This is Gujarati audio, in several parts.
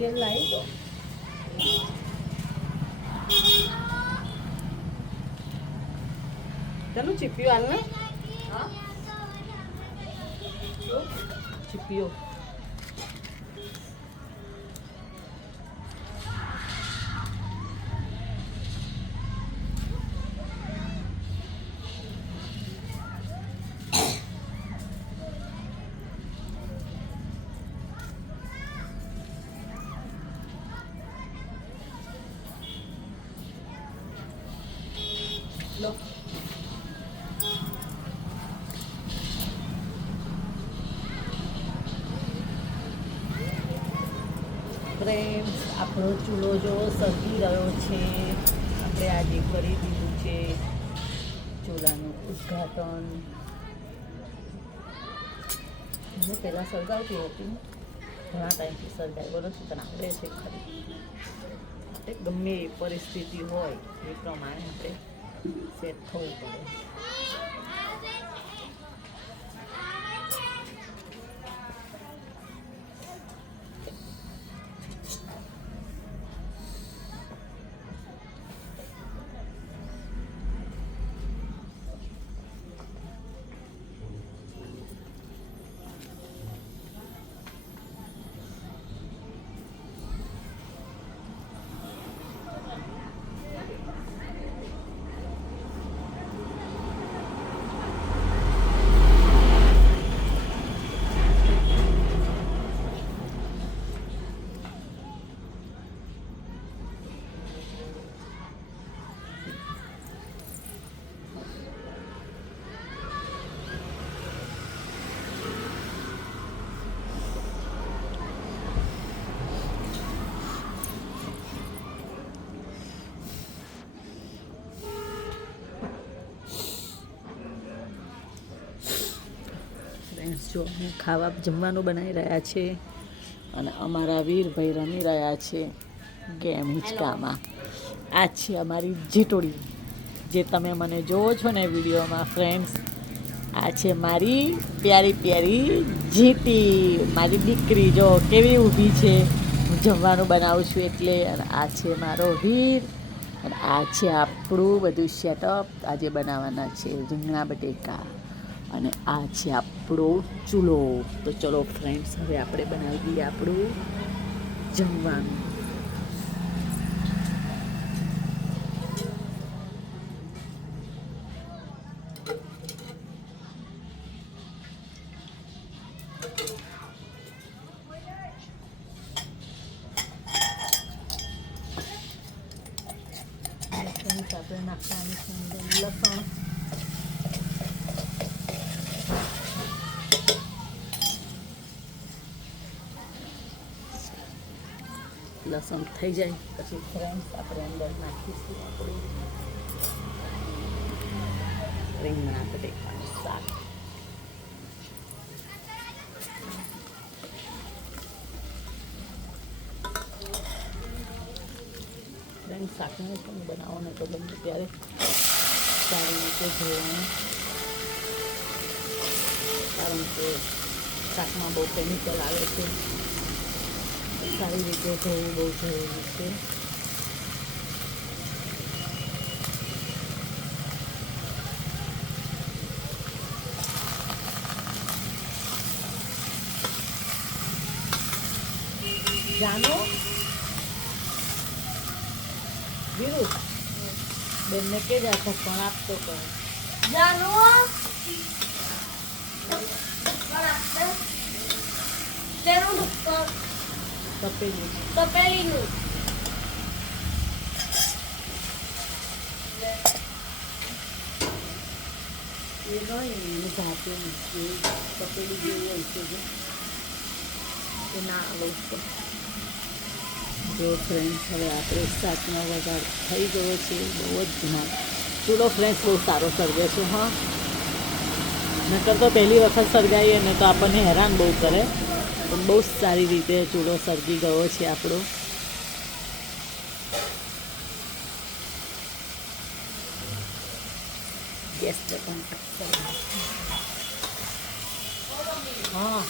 તેલ લાવી દો. ચાલો ચીપ્યું હાલ ને. ચીપ્યો લો. ફ્રેન્ડ્સ, આપણો ચૂલો જો સળગી રહ્યો છે. આપણે આજે કરી દીધું છે ચૂલાનું ઉદ્ઘાટન. હું પહેલાં સળગાવતી હતી, ઘણા ટાઈમથી સળગાવી વર્ષથી તને આવડે છે ખરી. આપણે ગમે એ પરિસ્થિતિ હોય એ પ્રમાણે આપણે સેટ થવું પડે. જો અમે ખાવા જમવાનું બનાવી રહ્યા છે અને અમારા વીરભાઈ રમી રહ્યા છે ગેમ હિંચકામાં. આ છે અમારી જીટોડી, જે તમે મને જોવો છો ને વિડીયોમાં. ફ્રેન્ડ્સ, આ છે મારી પ્યારી પ્યારી જીટી, મારી દીકરી. જો કેવી ઊભી છે, હું જમવાનું બનાવું છું એટલે. અને આ છે મારો વીર, અને આ છે આપણું બધું સેટઅપ આજે બનાવવાના છે. રીંગણા બટેકા, અને આ છે આપણો ચૂલો. તો ચલો ફ્રેન્ડ્સ, હવે આપણે બનાવી દઈએ આપણું જમવાનું. આપણે નાખવાની છે લસણ, લસણ થઈ જાય પછી ફ્રેન્ડ્સ આપણે અંદર નાખીશું આપણું રીંગણા બટેકાનું શાક. ફ્રેન્ડ્સ, શાકને પણ બનાવવાનું તો બને ત્યારે સારી રીતે ધોવાનું, કારણ કે શાકમાં બહુ કેમિકલ આવે છે. સારી રીતે ધોવું બહુ જરૂરી છે. જાનો વીરુ બેનને કે જા પણ આપતો કહે જાનો તપેલીનું એ નહીં જાતે નથી, તપેલી જેવું હોય છે એ ના આવે છે. જો ફ્રેન્ડ્સ, હવે આપણે શાકનો વઘાર થઈ ગયો છે. બહુ જ ચૂલો ફ્રેન્ડ્સ બહુ સારો સર્ગે છે. હા, નકર તો પહેલી વખત સર્ગાઈએ ને તો આપણને હેરાન બહુ કરે, પણ બહુ સારી રીતે ચૂલો સળગી ગયો છે આપણો. ગેસને પણ હા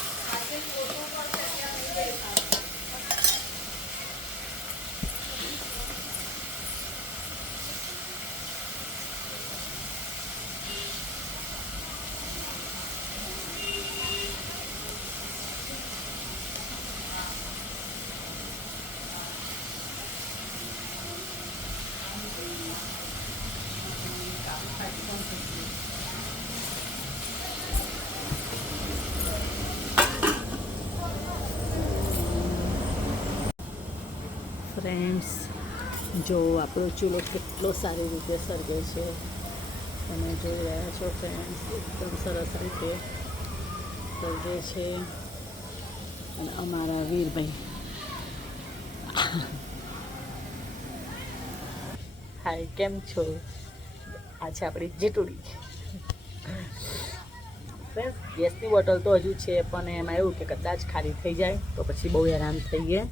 ફ્રેન્ડ્સ, જો આપણો ચૂલો કેટલો સારી રીતે સળગે છે. તમે જોઈ રહ્યા છો ફ્રેન્ડ્સ, એકદમ સરસ રીતે સળગે છે. અને અમારા વીરભાઈ હાય, કેમ છો? આ છે આપણી જેટુડી. ફ્રેન્ડ્સ, ગેસની બોટલ તો હજુ છે, પણ એમાં એવું કે કદાચ ખાલી થઈ જાય તો પછી બહુ હેરાન થઈએ,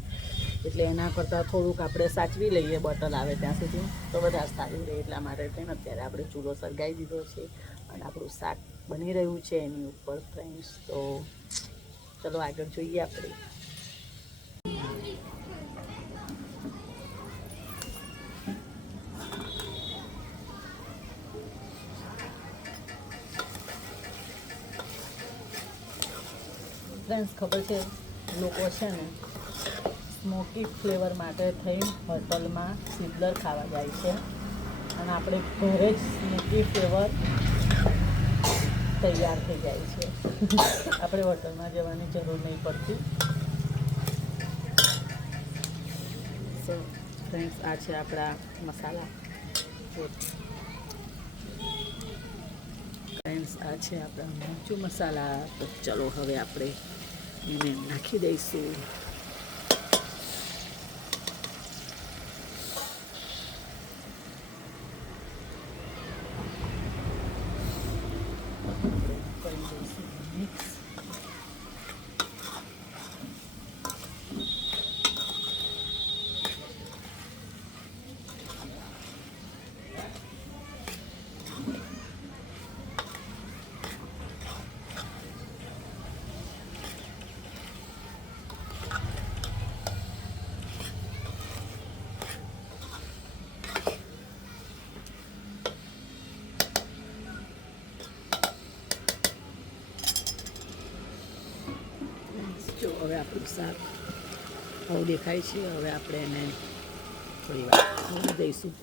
એટલે એના કરતાં થોડુંક આપણે સાચવી લઈએ બોટલ આવે ત્યાં સુધી, તો વધારે સારું રહે. એટલા માટે થઈને અત્યારે આપણે ચૂલો સળગાવી દીધો છે અને આપણું શાક બની રહ્યું છે એની ઉપર ફ્રેન્ડ્સ. તો ચલો આગળ જોઈએ આપણે. ફ્રેન્ડ્સ, ખબર છે લોકો છે ને સ્મોકી ફ્લેવર માટે થઈ હોટલમાં સિઝલર ખાવા જાય છે, અને આપણે ઘરે જ સ્મોકી ફ્લેવર તૈયાર થઈ જાય છે. આપણે હોટલમાં જવાની જરૂર નહીં પડતી. સો ફ્રેન્ડ્સ, આ છે આપણા મસાલા. ફ્રેન્ડ્સ, આ છે આપણા મરચું મસાલા. તો ચલો હવે આપણે એને નાખી દઈશું. કરી દઈશું મિક્સ. જો હવે આપણું શાક આવું દેખાય છે. હવે આપણે એને થોડી વાર મૂકી દઈશું.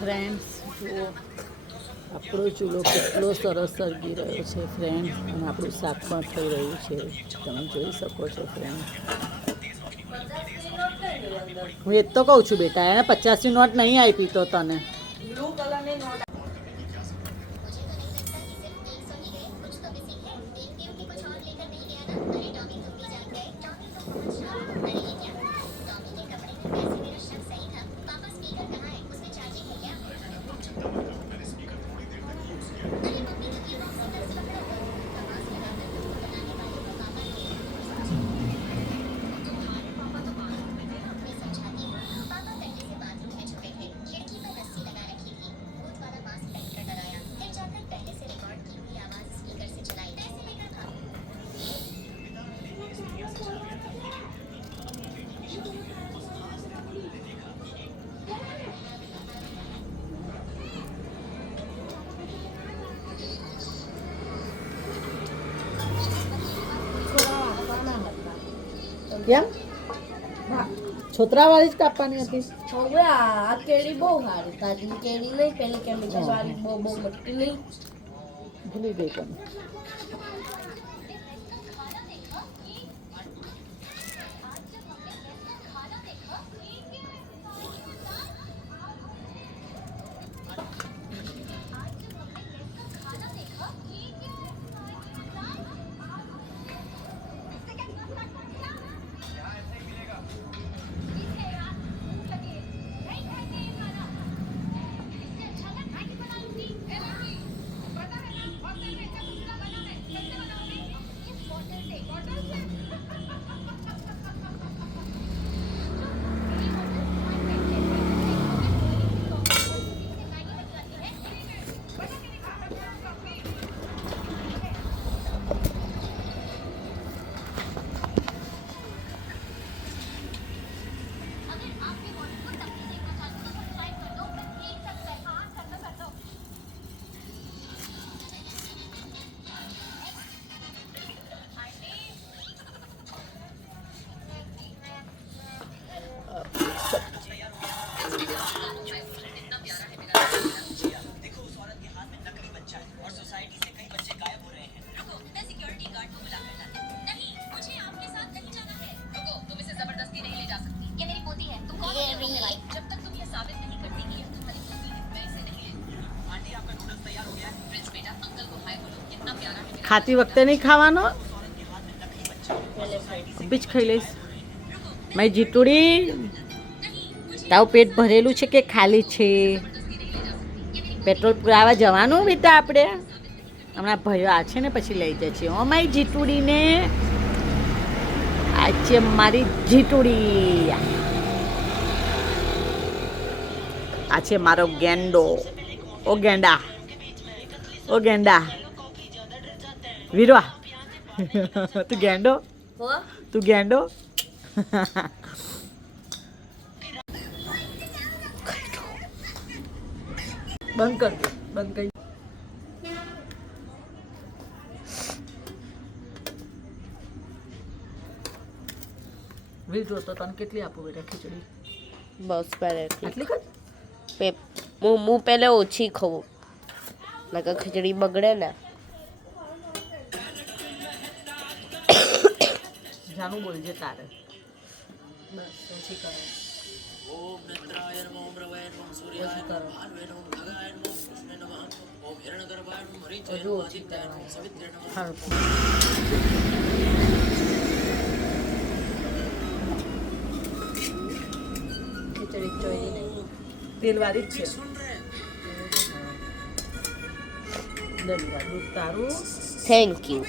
ફ્રેન્ડ્સ, જુઓ આપણો ચૂલો કેટલો સરસ સળગી રહ્યો છે ફ્રેન્ડ્સ, અને આપણું શાક પણ થઈ રહ્યું છે. તમે જોઈ શકો છો ફ્રેન્ડ્સ. હું એ તો કહું છું બેટા, એને 50ની નોટ નહીં આપી તો તને. બ્લુ કલરની નોટ. કેમ? છોતરાવાળી જ કાપવાની હતી. હવે આ કેળી બહુ સારી, તાજી કેળી લઈ, પેલી કેમિકલ વાળી બહુ મોટી લઈ. ભૂલી ગઈ તમે. ખાતી વખતે નહીં ખાવાનો, બીજ ખાઈ લઈશ. મારી જીતુડી, તારું પેટ ભરેલું છે કે ખાલી છે? પેટ્રોલ પુરાવા જવાનું બેટા આપણે? હમણાં ભાઈઓ આ છે ને પછી લઈ જાય છે. ઓ મારી જીતુડીને, આ છે મારી જીતુડી, આ છે મારો ગેંડો. ઓ ગેંડા, ઓ ગેંડા, વીરવા તું ગેંડો, હો તું ગેંડો. બંધ કર દે, બંધ કરી. વીર જો તો તને કેટલી આપું બેટા ખીચડી? બસ પહેલે આટલી કર. હું પહેલે ઓછી ખાઉં, નકર ખીચડી બગડે ને. જાનું બોલજે તારે. બસ ઓછી કરો, ઓછી કરો. હજુ ઓછી કરવાની. હા. ખીચડી ચોરી નહીં. તેલવાળી જ છે. લે લીધા દૂધ તારું. Thank you.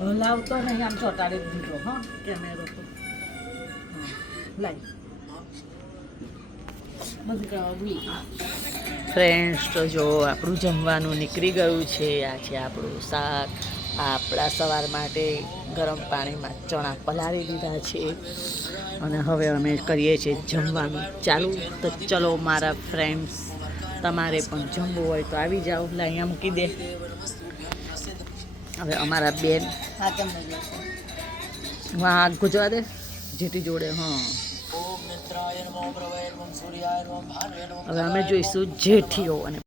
હલાવતો નહીં, આમ ચોટાડી દીધો. હા કેમેરો તો લાઈ બંધ કરાવી. ફ્રેન્ડ્સ તો જો આપણું જમવાનું નીકળી ગયું છે. આ છે આપણું શાક. આપણા સવાર માટે ગરમ પાણીમાં ચણા પલાળી દીધા છે અને હવે અમે કરીએ છીએ જમવાનું ચાલુ. તો ચલો મારા ફ્રેન્ડ્સ, તમારે પણ જમવું હોય તો આવી જાઓ. લે અહીંયા મૂકી દે. હવે અમારા બેન હા કેમ નહીં? વાહ ગુજરાત દે જેટી જોડે. હા હવે અમે જોઈશું જેઠીઓ. અને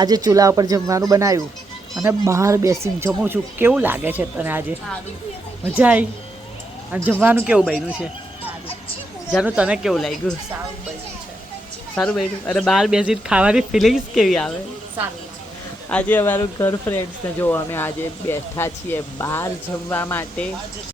આજે ચૂલા ઉપર જમવાનું બનાવ્યું અને બહાર બેસીને જમું છું. કેવું લાગે છે તને આજે? મજા આવી? અને જમવાનું કેવું બન્યું છે જાનું? તને કેવું લાગ્યું? સારું બન્યું છે. સારું બન્યું. અને બહાર બેસીને ખાવાની ફિલિંગ્સ કેવી આવે? સારું. આજે અમારું ઘર ફ્રેન્ડ્સને જો અમે આજે બેઠા છીએ બહાર જમવા માટે.